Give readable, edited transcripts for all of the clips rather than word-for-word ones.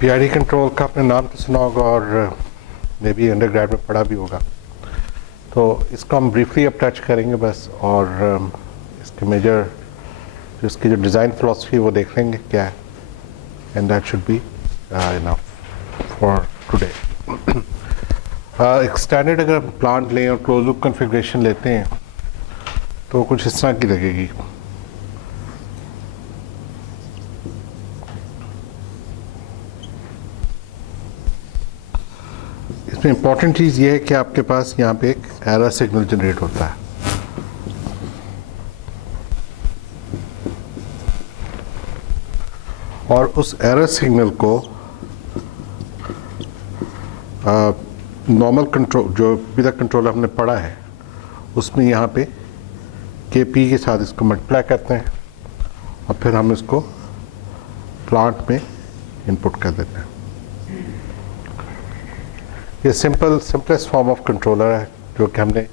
PID control का आपने नाम तो सुना होगा और मे बी अंडरग्रेड में पढ़ा भी होगा, तो इसको हम ब्रीफली अब टच करेंगे बस, और इसके मेजर इसकी जो डिज़ाइन फ़िलासफ़ी वो देख लेंगे क्या है, and that should be enough for today. एक स्टैंडर्ड अगर प्लांट लें और क्लोज लूप कॉन्फ़िगरेशन लेते हैं तो कुछ इस तरह की लगेगी। इसमें इम्पॉर्टेंट चीज़ ये है कि आपके पास यहाँ पे एक एरर सिग्नल जनरेट होता है। और उस एरर सिग्नल को नॉर्मल कंट्रोल जो अभी तक कंट्रोल हमने पढ़ा है उसमें यहाँ पे के पी के साथ इसको मल्टीप्लाई करते हैं और फिर हम इसको प्लांट में इनपुट कर देते हैं। ये सिंपलेस्ट फॉर्म ऑफ कंट्रोलर है जो कि हमने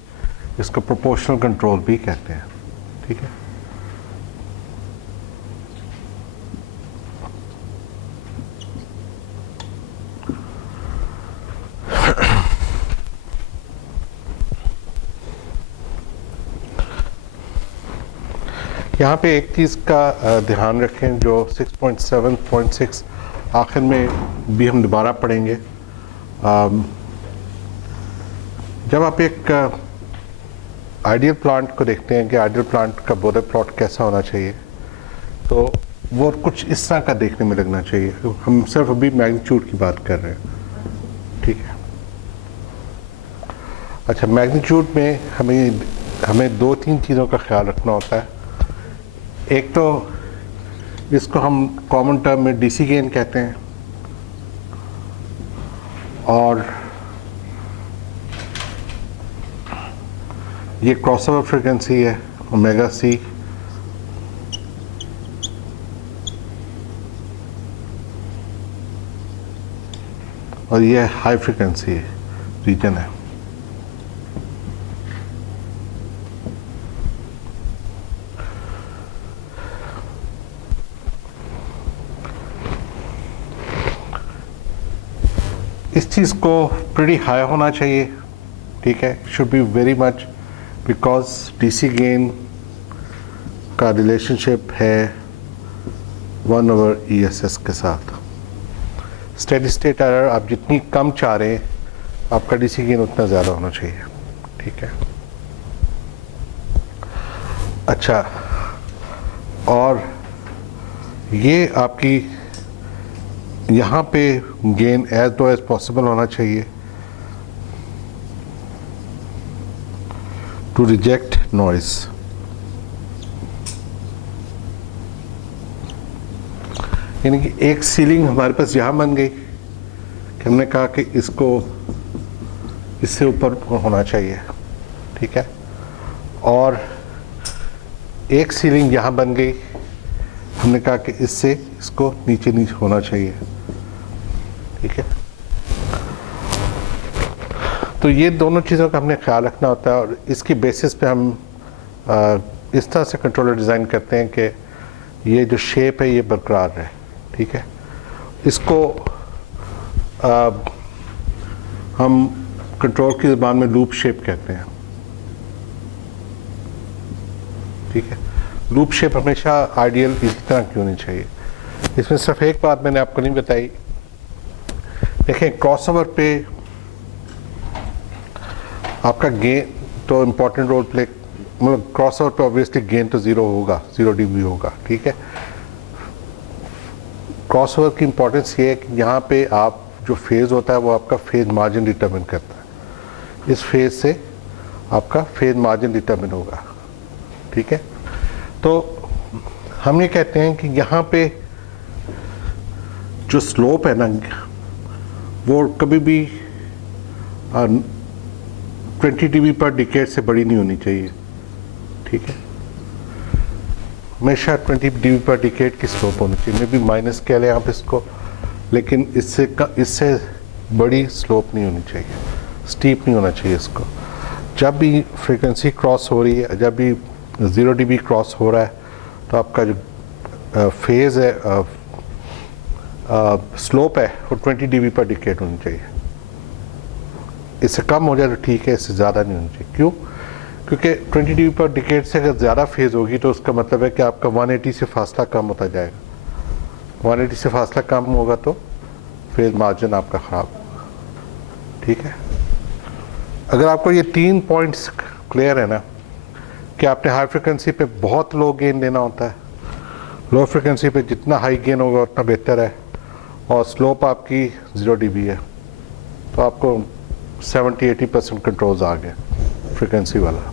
इसको प्रोपोर्शनल कंट्रोल भी कहते हैं। ठीक है, यहाँ पे एक चीज़ का ध्यान रखें जो 6.7.6 आखिर में भी हम दोबारा पढ़ेंगे। जब आप एक आइडियल प्लांट को देखते हैं कि आइडियल प्लांट का बोरर प्लॉट कैसा होना चाहिए, तो वो कुछ इस तरह का देखने में लगना चाहिए। हम सिर्फ अभी मैग्नीट्यूड की बात कर रहे हैं। ठीक है, अच्छा, मैग्नीट्यूड में हमें दो तीन चीज़ों का ख्याल रखना होता है। एक तो इसको हम कॉमन टर्म में डीसी गेन कहते हैं, और ये क्रॉसओवर फ्रीक्वेंसी है ओमेगा सी, और ये हाई फ्रीक्वेंसी रीजन है। इस चीज़ को प्रीटी हाई होना चाहिए। ठीक है, should be very much, because DC gain का रिलेशनशिप है 1/ESS के साथ। स्टेडी स्टेट एरर आप जितनी कम चाह रहे हैं आपका डीसी गेन उतना ज़्यादा होना चाहिए। ठीक है, अच्छा, और ये आपकी यहाँ पे gain as low as possible होना चाहिए टू रिजेक्ट नॉइस। यानी कि एक सीलिंग हमारे पास यहाँ बन गई कि हमने कहा कि इसको इससे ऊपर होना चाहिए। ठीक है, और एक सीलिंग यहाँ बन गई, हमने कहा कि इससे इसको नीचे होना चाहिए। ठीक है, तो ये दोनों चीज़ों का हमने ख्याल रखना होता है, और इसकी बेसिस पे हम इस तरह से कंट्रोलर डिज़ाइन करते हैं कि ये जो शेप है ये बरकरार रहे। ठीक है, इसको हम कंट्रोल की ज़बान में लूप शेप कहते हैं। ठीक है, लूप शेप हमेशा आइडियल इसी तरह की होनी चाहिए। इसमें सिर्फ एक बात मैंने आपको नहीं बताई। देखें, क्रॉसओवर पे आपका गेन तो इम्पोर्टेंट रोल प्ले, मतलब क्रॉसओवर पे ऑब्वियसली गेन तो ज़ीरो होगा, 0 dB होगा। ठीक है, क्रॉसओवर की इंपॉर्टेंस ये है कि यहाँ पे आप जो फेज़ होता है वो आपका फेज़ मार्जिन डिटरमिन करता है। इस फेज़ से आपका फेज़ मार्जिन डिटरमिन होगा। ठीक है, तो हम ये कहते हैं कि यहाँ पे जो स्लोप है ना वो कभी भी 20 dB पर डिकेड से बड़ी नहीं होनी चाहिए। ठीक है, हमेशा 20 dB पर डिकेड की स्लोप होनी चाहिए। मे बी माइनस कह लें आप इसको, लेकिन इससे बड़ी स्लोप नहीं होनी चाहिए, स्टीप नहीं होना चाहिए इसको। जब भी फ्रीक्वेंसी क्रॉस हो रही है, जब भी 0 dB क्रॉस हो रहा है, तो आपका जो फेज़ है स्लोप है वो 20 dB पर डिकेड होनी चाहिए। इससे कम हो जाए तो ठीक है, इससे ज़्यादा नहीं होनी चाहिए। क्यों? क्योंकि 20 dB पर डिकेड से अगर ज़्यादा फेज़ होगी तो उसका मतलब है कि आपका 180 से फासला कम होता जाएगा। 180 से फासला कम होगा तो फेज़ मार्जिन आपका ख़राब होगा। ठीक है, अगर आपको ये 3 पॉइंट्स क्लियर है ना कि आपने हाई फ्रिक्वेंसी पे बहुत लो गेन लेना होता है, लो फ्रिक्वेंसी पे जितना हाई गेन होगा उतना बेहतर है, और स्लोप आपकी 0 dB है, तो आपको 70-80% कंट्रोल्स आ गए फ्रिक्वेंसी वाला।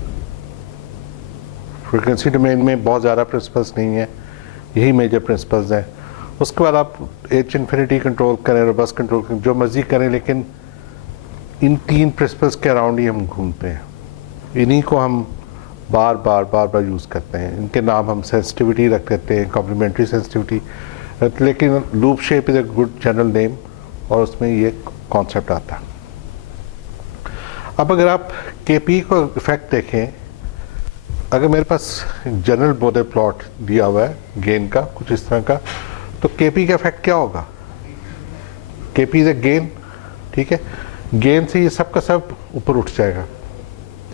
फ्रिक्वेंसी डोमेन में बहुत ज़्यादा प्रिंसिपल्स नहीं है, यही मेजर प्रिंसिपल्स हैं। उसके बाद आप एच इन्फिनिटी कंट्रोल करें, रोबस्ट कंट्रोल करें, जो मर्जी करें, लेकिन इन 3 प्रिंसिपल्स के अराउंड ही हम घूमते हैं। इन्हीं को हम बार बार यूज़ करते हैं। इनके नाम हम सेंसिटिविटी रख देते हैं, कॉम्प्लीमेंट्री सेंसिटिविटी, लेकिन loop shape is a good general name और उसमें ये कॉन्सेप्ट आता है। अब अगर आप केपी को इफेक्ट देखें, अगर मेरे पास जनरल बोदर प्लॉट दिया हुआ है गेन का कुछ इस तरह का, तो केपी का इफेक्ट क्या होगा? केपी इज ए गेन, ठीक है, गेन से ये सब का सब ऊपर उठ जाएगा।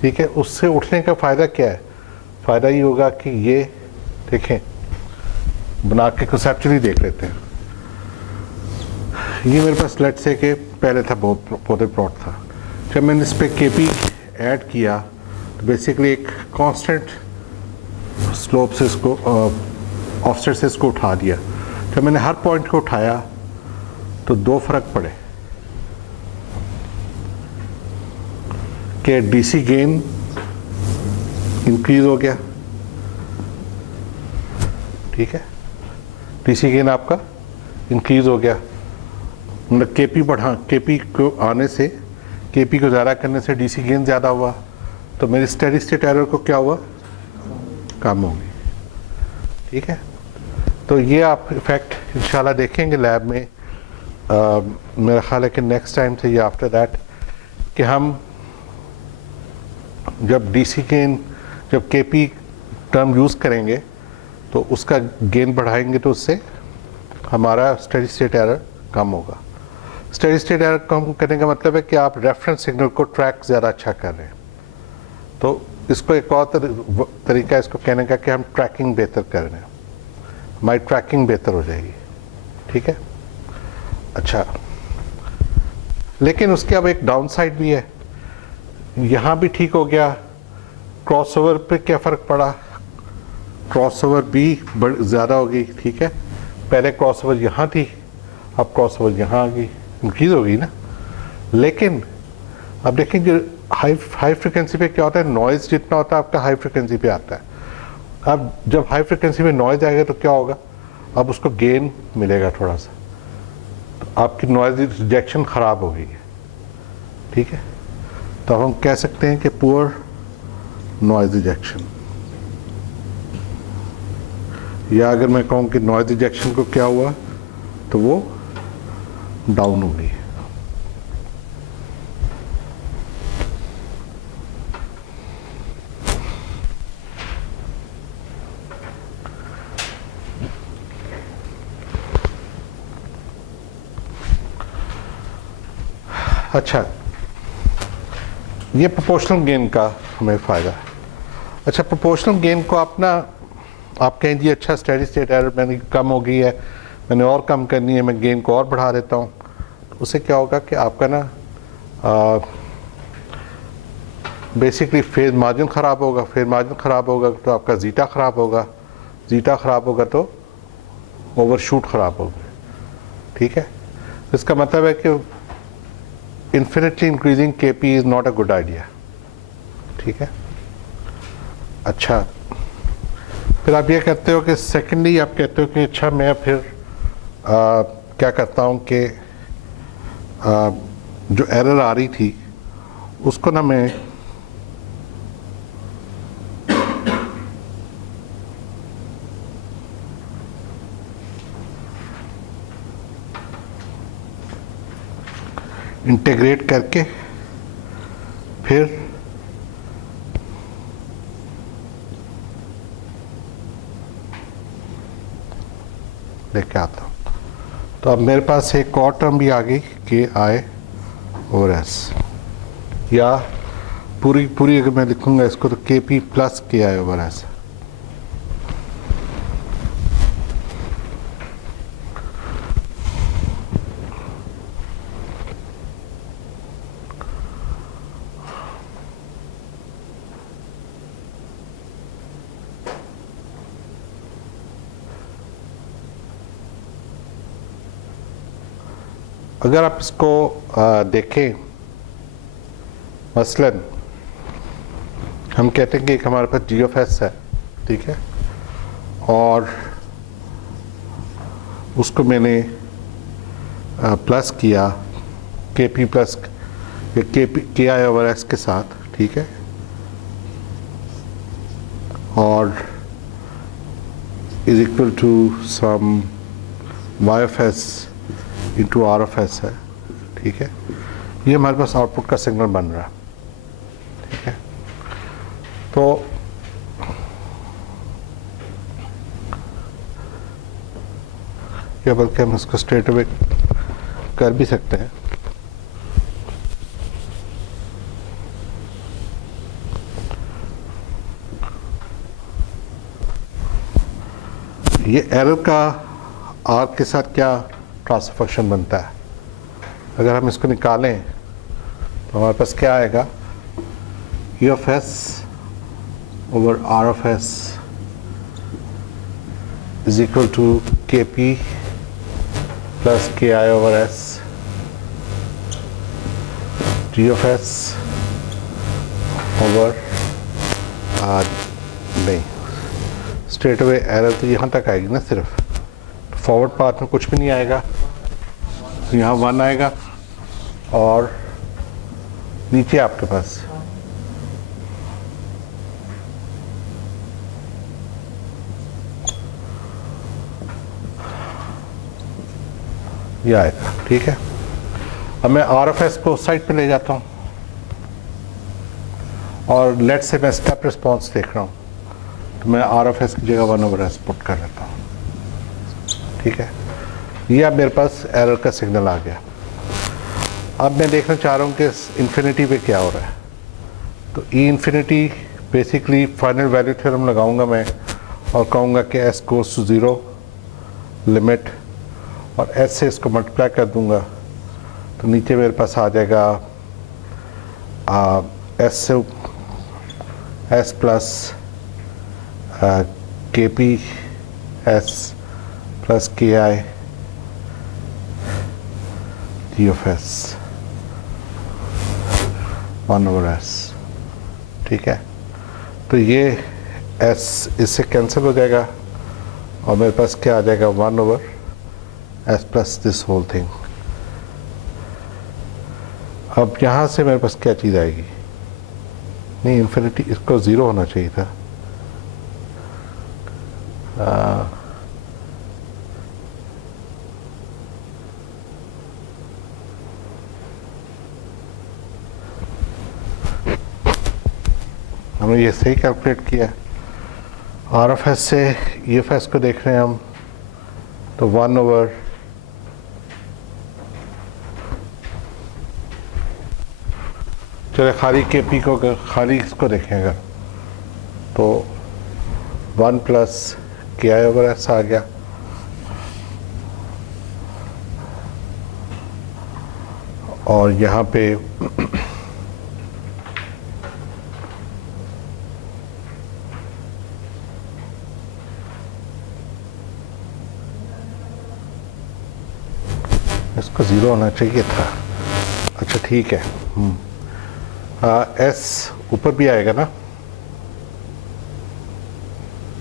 ठीक है, उससे उठने का फ़ायदा क्या है? फ़ायदा ये होगा कि ये देखें, बना के कंसेप्चुअली देख लेते हैं। ये मेरे पास लेट से के पहले था बोदर प्लॉट था। जब मैंने इस पर केपी ऐड किया तो बेसिकली एक कांस्टेंट स्लोप से इसको ऑफसेट से इसको उठा दिया। जब मैंने हर पॉइंट को उठाया तो 2 फर्क पड़े कि डीसी गेन इंक्रीज हो गया, ठीक है, डीसी गेन आपका इंक्रीज हो गया, मतलब केपी बढ़ा, केपी को आने से, केपी को ज़्यादा करने से डीसी गेन ज़्यादा हुआ, तो मेरी स्टेडी स्टेट एरर को क्या हुआ? कम होगी। ठीक है, तो ये आप इफेक्ट इंशाल्लाह देखेंगे लैब में। मेरा ख्याल है कि नेक्स्ट टाइम से ये आफ्टर दैट कि हम जब डीसी गेन, जब केपी टर्म यूज़ करेंगे तो उसका गेन बढ़ाएंगे तो उससे हमारा स्टेडी स्टेट एरर कम होगा। स्टेडी स्टेट एरर कम करने का मतलब है कि आप रेफरेंस सिग्नल को ट्रैक ज़्यादा अच्छा कर रहे हैं। तो इसको एक और तरीका है इसको कहने का कि हम ट्रैकिंग बेहतर कर रहे हैं, हमारी ट्रैकिंग बेहतर हो जाएगी। ठीक है, अच्छा, लेकिन उसके अब एक डाउन साइड भी है। यहाँ भी ठीक हो गया, क्रॉसओवर पे क्या फ़र्क पड़ा? क्रॉसओवर भी ज़्यादा हो गई। ठीक है, पहले क्रॉसओवर यहाँ थी, अब क्रॉसओवर यहाँ आ गई, इंक्रीज हो गई ना। लेकिन अब देखेंगे हाई फ्रिक्वेंसी पे क्या होता है, नॉइज़ जितना होता है आपका हाई फ्रिक्वेंसी पे आता है। अब जब हाई फ्रिक्वेंसी पे नॉइज़ आएगा तो क्या होगा? अब उसको गेन मिलेगा थोड़ा सा, तो आपकी नॉइज़ रिजेक्शन ख़राब हो गई है। ठीक है, तो अब हम कह सकते हैं कि पुअर नॉइज़ रिजेक्शन, या अगर मैं कहूँ कि नॉइज़ रिजेक्शन को क्या हुआ तो वो डाउन हो गई। अच्छा, ये प्रोपोर्शनल गेन का हमें फ़ायदा है। अच्छा, प्रोपोर्शनल गेन को आप कहें जी अच्छा स्टेडी स्टेट एरर मैंने कम हो गई है, मैंने और कम करनी है, मैं गेन को और बढ़ा देता हूँ, तो उससे क्या होगा कि आपका ना बेसिकली फेज मार्जिन ख़राब होगा। फेज मार्जिन ख़राब होगा तो आपका जीटा ख़राब होगा, जीटा ख़राब होगा तो ओवरशूट ख़राब होगा। ठीक है, इसका मतलब है कि infinitely increasing KP is not a good idea। ठीक है, अच्छा, फिर आप ये कहते हो कि सेकेंडली आप कहते हो कि अच्छा मैं फिर क्या करता हूँ कि जो एरर आ रही थी उसको ना मैं इंटीग्रेट करके फिर लेके आता हूँ। तो तो अब मेरे पास एक और टर्म भी आ गई के आई ओवर एस, या पूरी पूरी अगर मैं लिखूंगा इसको तो के P plus K I over S. अगर आप इसको देखें, मसलन हम कहते हैं कि एक हमारे पास जी ऑफ एस है, ठीक है, और उसको मैंने प्लस किया के P plus K I over S के साथ, ठीक है, और is equal to sum Y of S into R of S है, ठीक है। ये हमारे पास आउटपुट का सिग्नल बन रहा है, ठीक है। तो या बल्कि हम इसको स्ट्रेट अवे कर भी सकते हैं। ये एरर का आर के साथ क्या ट्रांसफर फंक्शन बनता है, अगर हम इसको निकालें तो हमारे पास क्या आएगा, E of S over R of S is equal to K P plus K I over S G of S over नहीं, स्ट्रेट अवे एरर तो यहाँ तक आएगी ना सिर्फ, फॉरवर्ड पाथ में कुछ भी नहीं आएगा, यहाँ 1 आएगा और नीचे आपके पास ये आएगा, ठीक है। अब मैं आर एफ एस को उस साइड पे ले जाता हूँ और लेट से मैं स्टेप रिस्पॉन्स देख रहा हूँ, तो मैं आर एफ एस की जगह 1 ओवर एस पुट कर लेता हूँ, ठीक है। ये अब मेरे पास एरर का सिग्नल आ गया। अब मैं देखना चाह रहा हूँ कि इन्फिनिटी पे क्या हो रहा है। तो E infinity basically final value theorem लगाऊंगा मैं और कहूँगा कि एस गोज़ टू 0 लिमिट, और एस से इसको मल्टीप्लाई कर दूंगा तो नीचे मेरे पास आ जाएगा एस से एस प्लस के P S plus K I ji of S 1 over S, ठीक है। तो ये एस इससे कैंसिल हो जाएगा और मेरे पास क्या आ जाएगा 1 over S plus this whole thing. अब यहाँ से मेरे पास क्या चीज़ आएगी, नहीं इन्फिनिटी, इसको 0 होना चाहिए था, हमने ये सही कैलकुलेट किया। आर एफ एस से ई एफ एस को देख रहे हैं हम, तो 1 ओवर चले खाली के पी को खाली इसको देखें अगर, तो 1 plus K I over S आ गया, और यहाँ पे इसको 0 होना चाहिए था। अच्छा ठीक है, एस ऊपर भी आएगा ना,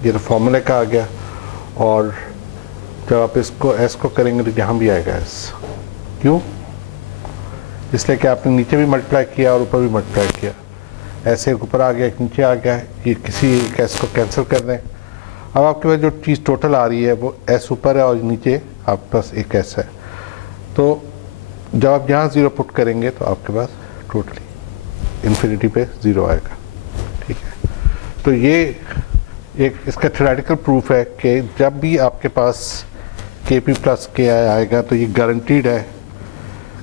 ये तो फॉर्मूले का आ गया, और जब आप इसको एस को करेंगे तो यहाँ भी आएगा एस। क्यों? इसलिए कि आपने नीचे भी मल्टीप्लाई किया और ऊपर भी मल्टीप्लाई किया, ऐसे एक ऊपर आ गया एक नीचे आ गया, ये किसी एक एस को कैंसिल कर दें। अब आपके पास जो चीज़ टोटल आ रही है वो एस ऊपर है और नीचे आपके पास एक एस है। तो जब आप यहाँ 0 पुट करेंगे तो आपके पास टोटली इन्फिनिटी पे 0 आएगा, ठीक है। तो ये एक इसका थ्योरेटिकल प्रूफ है कि जब भी आपके पास के पी प्लस के आई आएगा तो ये गारंटीड है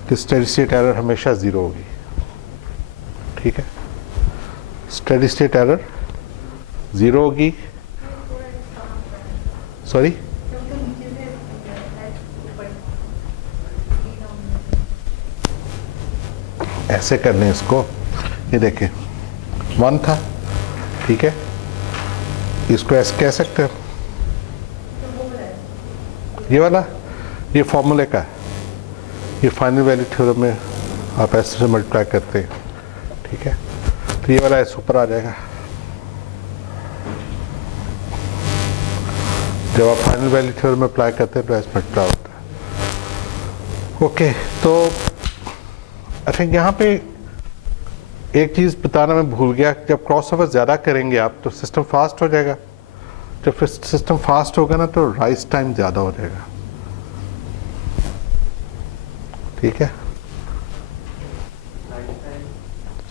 कि स्टेडी स्टेट एरर हमेशा ज़ीरो होगी, ठीक है। स्टेडी स्टेट एरर ज़ीरो होगी, सॉरी ऐसे करने इसको, ये देखें 1 था, ठीक है, इसको ऐसे कह सकते हैं, ये वाला ये फॉर्मूले का है, ये फाइनल वैल्यू थ्योरम में आप ऐसे से मल्टीप्लाई करते हैं, ठीक है। तो ये वाला ऐसे ऊपर आ जाएगा, जब आप फाइनल वैल्यू थ्योरम में अप्लाई करते हैं तो ऐसे मल्टीप्लाई होता है। ओके, तो आई थिंक यहाँ पे एक चीज़ बताना मैं भूल गया, जब क्रॉस ओवर ज़्यादा करेंगे आप तो सिस्टम फास्ट हो जाएगा। जब फिर सिस्टम फास्ट होगा ना तो राइज टाइम ज़्यादा हो जाएगा, ठीक है,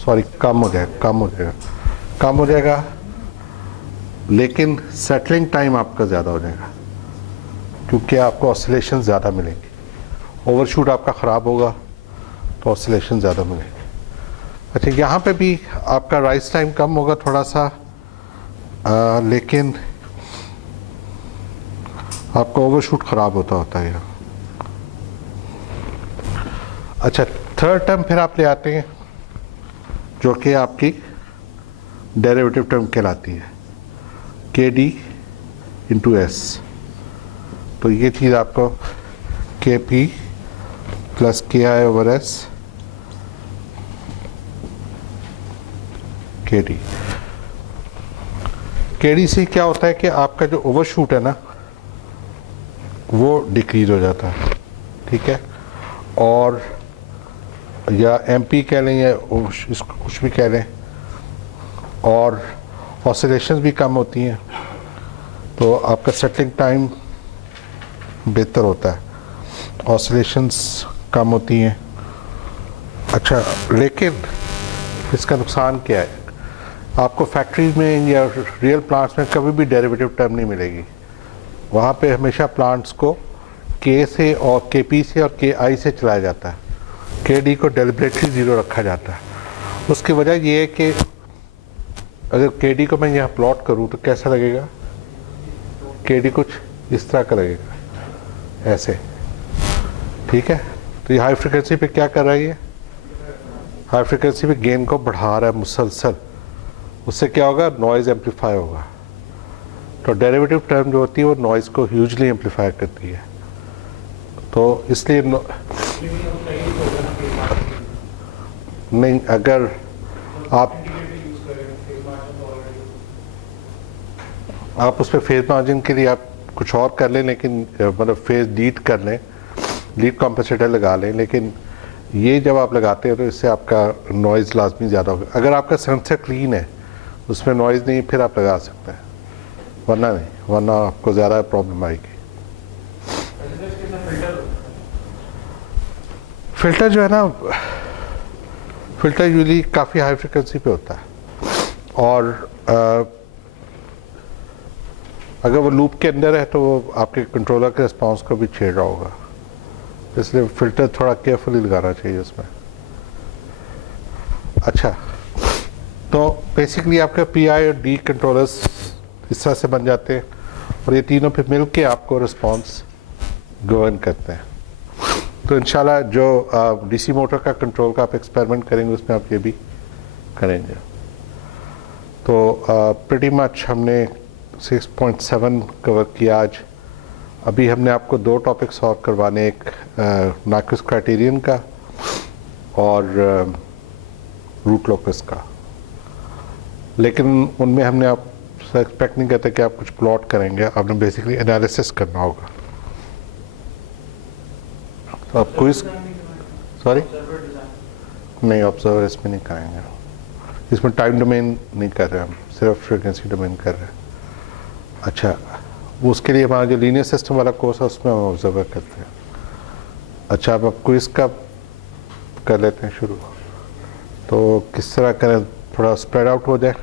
सॉरी कम हो जाएगा, लेकिन सेटलिंग टाइम आपका ज़्यादा हो जाएगा क्योंकि आपको ऑसिलेशन ज़्यादा मिलेंगे। ओवरशूट आपका ख़राब होगा तो ऑसिलेशन ज़्यादा मिलेंगे। अच्छा, यहाँ पे भी आपका राइज टाइम कम होगा थोड़ा सा, लेकिन आपका ओवरशूट ख़राब होता है। अच्छा, थर्ड टर्म फिर आप ले आते हैं जो कि आपकी डेरिवेटिव टर्म कहलाती है, के डी इंटू एस। तो ये चीज़ आपको के P plus K I over S के डी से क्या होता है कि आपका जो ओवरशूट है ना वो डिक्रीज हो जाता है, ठीक है, और या एमपी कह लें या इसको कुछ भी कह लें, और ऑसिलेशंस भी कम होती हैं तो आपका सेटलिंग टाइम बेहतर होता है, ऑसिलेशंस कम होती हैं। अच्छा, लेकिन इसका नुकसान क्या है, आपको फैक्ट्रीज में या रियल प्लांट्स में कभी भी डेरिवेटिव टर्म नहीं मिलेगी। वहाँ पे हमेशा प्लांट्स को के से और के पी से और के आई से चलाया जाता है, के डी को डेलिबरेटली ज़ीरो रखा जाता है। उसकी वजह ये है कि अगर के डी को मैं यहाँ प्लॉट करूँ तो कैसा लगेगा, के डी कुछ इस तरह का लगेगा, ऐसे, ठीक है। तो ये हाई फ्रिक्वेंसी पे क्या कर रहा है, ये हाई फ्रिक्वेंसी पे गेन को बढ़ा रहा है मुसलसल, उससे क्या होगा, नॉइज़ एम्पलीफाई होगा। तो डेरिवेटिव टर्म जो होती है वो नॉइज़ को ह्यूजली एम्पलीफाई करती है, तो इसलिए नहीं, अगर आप उस पर फेज मार्जिन के लिए आप कुछ और कर लें, लेकिन मतलब फेज लीड कर लें, लीड कॉम्पेंसेटर लगा लें, लेकिन ये जब आप लगाते हो तो इससे आपका नॉइज़ लाजमी ज़्यादा होगा। अगर आपका सेंसर क्लीन है, उसमें नॉइज़ नहीं, फिर आप लगा सकते हैं, वरना नहीं, वरना आपको ज़्यादा प्रॉब्लम आएगी। फ़िल्टर जो है ना, फ़िल्टर यूजली काफ़ी हाई फ्रिक्वेंसी पे होता है, और अगर वो लूप के अंदर है तो वो आपके कंट्रोलर के रिस्पांस को भी छेड़ रहा होगा, इसलिए फ़िल्टर थोड़ा केयरफुली लगाना चाहिए उसमें। अच्छा, तो बेसिकली आपके पी आई और डी कंट्रोलर्स इस तरह से बन जाते हैं, और ये तीनों फिर मिल के आपको रिस्पांस गवर्न करते हैं। तो इंशाल्लाह जो डीसी मोटर का कंट्रोल का आप एक्सपेरिमेंट करेंगे उसमें आप ये भी करेंगे। तो प्रीटी मच हमने 6.7 कवर किया आज। अभी हमने आपको 2 टॉपिक सॉल्व करवाने, एक नाक्विस्ट क्राइटेरियन का और रूट लोकस का, लेकिन उनमें हमने आप एक्सपेक्ट नहीं करते कि आप कुछ प्लॉट करेंगे, आपने बेसिकली एनालिसिस करना होगा। तो आप क्विज, सॉरी नहीं, ऑब्जर्वर इसमें नहीं करेंगे, इसमें टाइम डोमेन नहीं कर रहे हम, सिर्फ फ्रीक्वेंसी डोमेन कर रहे हैं। अच्छा, उसके लिए हमारा जो लीनियर सिस्टम वाला कोर्स है उसमें हम ऑब्जर्वर करते हैं। अच्छा, अब क्विज का कर लेते हैं शुरू, तो किस तरह करें, थोड़ा स्प्रेड आउट हो जाए।